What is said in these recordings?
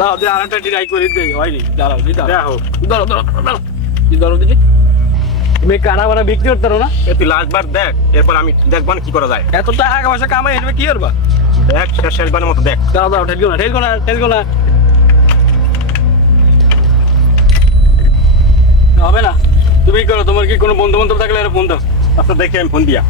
দাও দে আর একটা ট্রাই করে দেই হয়নি দাঁড়াও দি দাঁড়াও। দেখো। ধরো ধরো ধরো দি ধরো দিদি তুমি কানা বানা বিক্রি করতে পারো না? তুই লাস্টবার দেখ এরপর আমি দেখব কি করা যায়। এত টাকা পয়সা কামাই এনে কি করবা? দেখ শেষবারের মতো দেখ। দাঁড়াও দাঁড়াও ঠেলগো না ঠেলগো না ঠেলগো না। হবে না। তুমি করো তোমার কি কোনো বন্ধু বান্ধব থাকলে ফোন দাও। আচ্ছা দেখি আমি ফোন দিয়া।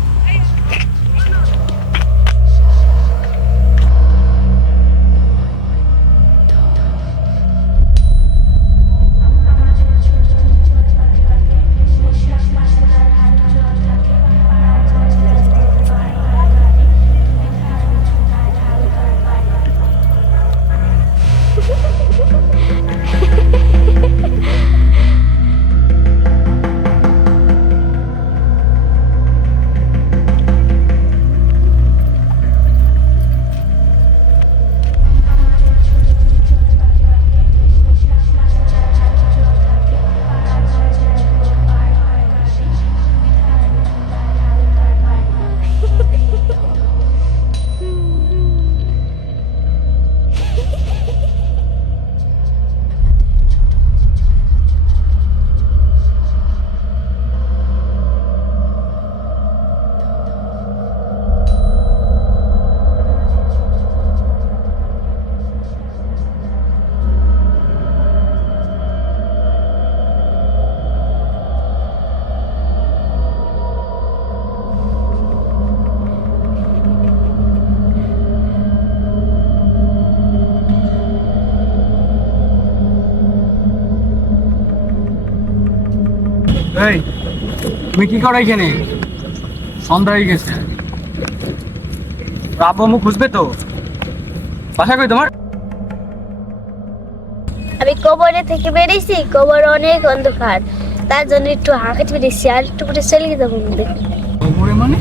এই তুমি কি করো এখানে? সন্ধ্যা হয়ে গেছে। আব্বু আম্মু খুঁজবে তো? বাসা কই তোমার? আমি কবরে থেকে বেরিয়েছি কবর অনেক অন্ধকার। তার জন্য একটু হাঁকাতে বেরিয়েছি আর একটু করে চলে যাব কবরে মানে?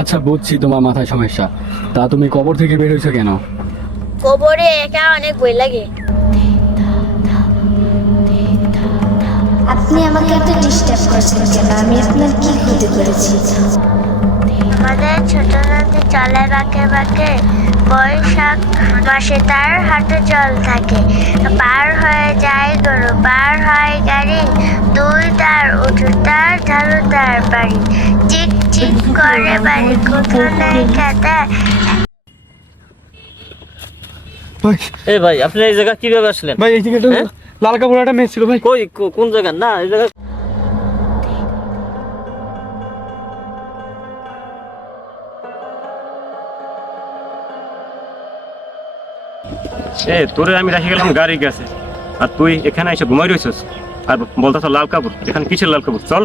আচ্ছা বুঝছি তোমার মাথায় সমস্যা। তা তুমি কবর থেকে বের হয়েছো কেন? কবরে একা অনেক বই লাগে। আপনি আমাকে এত ডিস্টার্ব করছেন কেন? আমি আপনার কি ক্ষতি করেছি? আমাদের ছোট নদী চলে বাঁকে বাঁকে। বৈশাখ মাসে তার হাতে জল থাকে। পার হয়ে যায় গরু পার হয় গাড়ি। দুই তার উঁচু তার ঝালু তার বাড়ি। চিক চিক করে বাড়ি। নেই খাতা। ভাই। ভাই আপনি এই জায়গা কীভাবে আসলেন? ভাই এই দিকে হ্যাঁ? লাল কাপড় একটা মেয়ে ছিল ভাই। কই কোন জায়গা? না এই জায়গা এ তোরে আমি রেখে গেলাম গাড়ি গেছে। আর তুই এখানে এসে ঘুমাই রয়েছিস আর বলতেছ লাল কাপড় এখানে কিসের লাল কাপড়? চল।